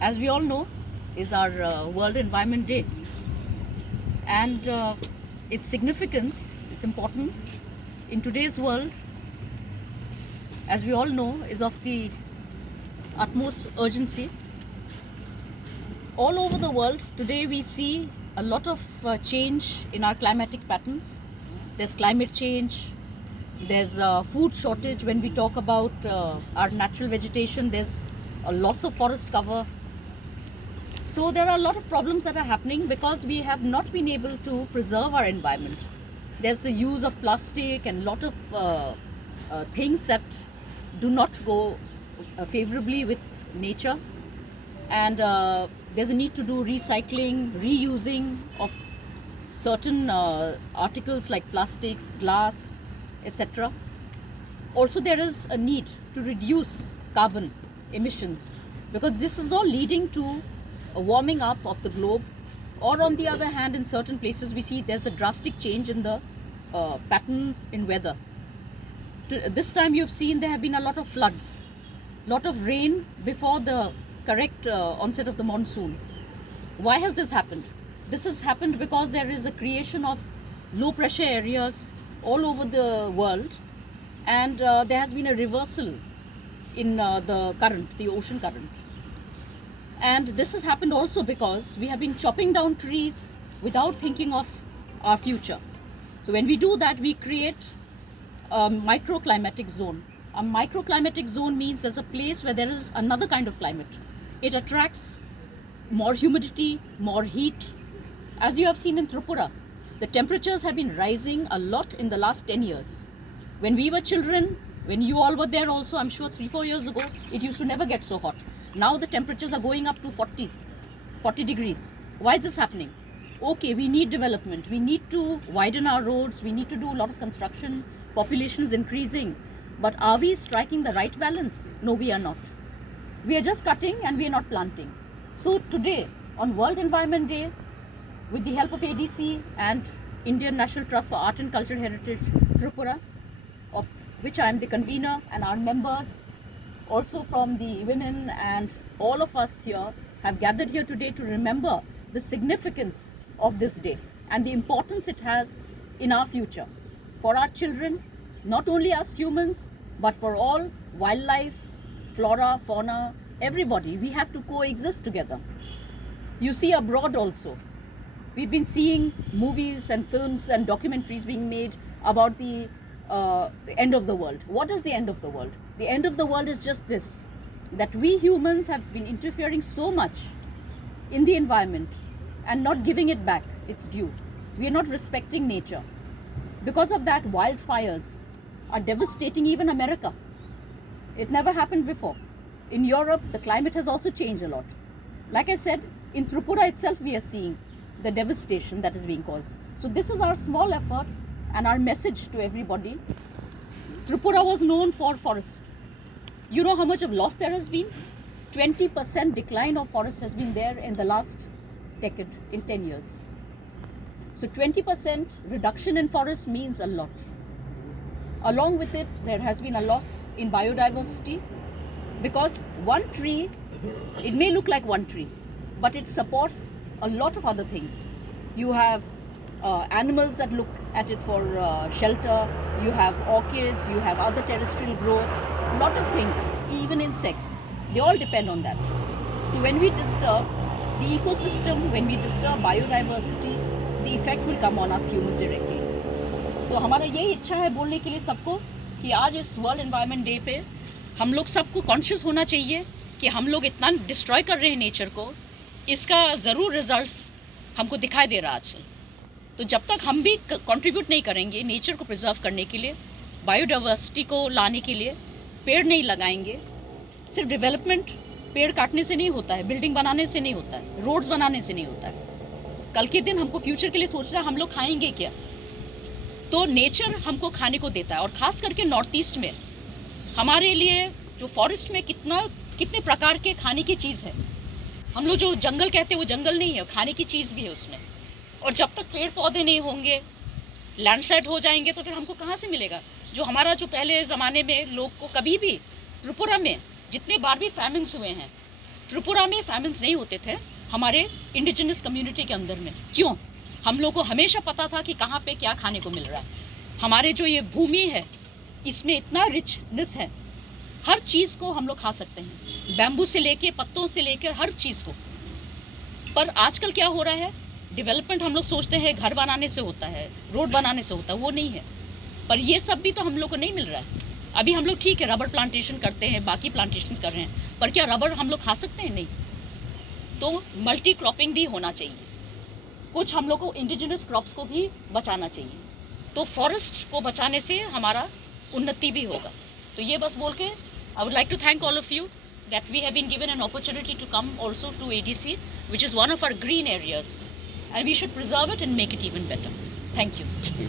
as we all know, is our World Environment Day. And its significance, its importance in today's world, as we all know, is of the utmost urgency. All over the world today we see a lot of change in our climatic patterns. There's climate change, there's food shortage. When we talk about our natural vegetation, there's a loss of forest cover. So there are a lot of problems that are happening because we have not been able to preserve our environment. There's the use of plastic and a lot of things that do not go favorably with nature. And there's a need to do recycling, reusing of certain articles like plastics, glass, etc. Also, there is a need to reduce carbon emissions because this is all leading to a warming up of the globe. Or on the other hand, in certain places we see there's a drastic change in the patterns in weather. This time you've seen there have been a lot of floods, lot of rain before the correct onset of the monsoon. Why has this happened? This has happened because there is a creation of low pressure areas all over the world, and there has been a reversal in the current, the ocean current. And this has happened also because we have been chopping down trees without thinking of our future. So when we do that, we create a microclimatic zone. A microclimatic zone means there's a place where there is another kind of climate. It attracts more humidity, more heat. As you have seen in Tripura, the temperatures have been rising a lot in the last 10 years. When we were children, when you all were there also, I'm sure 3-4 years ago, it used to never get so hot. Now the temperatures are going up to 40 degrees. Why is this happening? Okay, we need development. We need to widen our roads. We need to do a lot of construction. Population is increasing. But are we striking the right balance? No, we are not. We are just cutting and we are not planting. So today, on World Environment Day, with the help of ADC and Indian National Trust for Art and Cultural Heritage Tripura, of which I am the convener, and our members also from the women and all of us here have gathered here today to remember the significance of this day and the importance it has in our future for our children, not only us humans, but for all wildlife, flora, fauna, everybody. We have to coexist together. You see abroad also, we've been seeing movies and films and documentaries being made about the end of the world. What is the end of the world? The end of the world is just this, that we humans have been interfering so much in the environment and not giving it back its due. We are not respecting nature. Because of that, wildfires are devastating even America. It never happened before. In Europe, the climate has also changed a lot. Like I said, in Tripura itself, we are seeing the devastation that is being caused. So this is our small effort and our message to everybody. Tripura was known for forest. You know how much of loss there has been? 20% decline of forest has been there in the last decade, in 10 years. So 20% reduction in forest means a lot. Along with it, there has been a loss in biodiversity because one tree, it may look like one tree, but it supports a lot of other things. You have animals that look at it for shelter, you have orchids, you have other terrestrial growth, a lot of things, even insects, they all depend on that. So when we disturb the ecosystem, when we disturb biodiversity, the effect will come on us humans directly. तो हमारा यही इच्छा है बोलने के लिए सबको कि आज इस वर्ल्ड एनवायरनमेंट डे पे हम लोग सबको कॉन्शियस होना चाहिए कि हम लोग इतना डिस्ट्रॉय कर रहे हैं नेचर को, इसका ज़रूर रिजल्ट्स हमको दिखाई दे रहा आजकल. तो जब तक हम भी कंट्रीब्यूट नहीं करेंगे नेचर को प्रिजर्व करने के लिए, बायोडाइवर्सिटी को लाने के लिए, पेड़ नहीं लगाएंगे, सिर्फ डेवलपमेंट पेड़ काटने से नहीं होता है, बिल्डिंग बनाने से नहीं होता है, रोड्स बनाने से नहीं होता है. कल के दिन हमको फ्यूचर के लिए सोचना हम लोग खाएंगे क्या. तो नेचर हमको खाने को देता है और ख़ास करके नॉर्थ ईस्ट में हमारे लिए जो फॉरेस्ट में कितने प्रकार के खाने की चीज़ है. हम लोग जो जंगल कहते हैं वो जंगल नहीं है, खाने की चीज़ भी है उसमें. और जब तक पेड़ पौधे नहीं होंगे, लैंडस्लाइड हो जाएंगे, तो फिर हमको कहाँ से मिलेगा. जो हमारा जो पहले ज़माने में लोग को कभी भी त्रिपुरा में जितने बार भी फैमिन्स हुए हैं, त्रिपुरा में फैमिन्स नहीं होते थे हमारे इंडिजिनस कम्युनिटी के अंदर में। क्यों? हम लोग को हमेशा पता था कि कहाँ पे क्या खाने को मिल रहा है। हमारे जो ये भूमि है इसमें इतना रिचनेस है, हर चीज़ को हम लोग खा सकते हैं, बैम्बू से लेके पत्तों से लेकर हर चीज़ को। पर आजकल क्या हो रहा है, डेवलपमेंट हम लोग सोचते हैं घर बनाने से होता है, रोड बनाने से होता है, वो नहीं है। पर ये सब भी तो हम लोग को नहीं मिल रहा है। अभी हम लोग ठीक है रबर प्लांटेशन करते हैं, बाकी प्लांटेशन कर रहे हैं, पर क्या रबर हम लोग खा सकते हैं? नहीं। तो मल्टी क्रॉपिंग भी होना चाहिए, कुछ हम लोग को इंडिजिनस क्रॉप्स को भी बचाना चाहिए। तो फॉरेस्ट को बचाने से हमारा उन्नति भी होगा। तो ये बस बोल के I would like to thank all of you that we have been given an opportunity to come also to ADC, which is one of our green areas, and we should preserve it and make it even better. Thank you.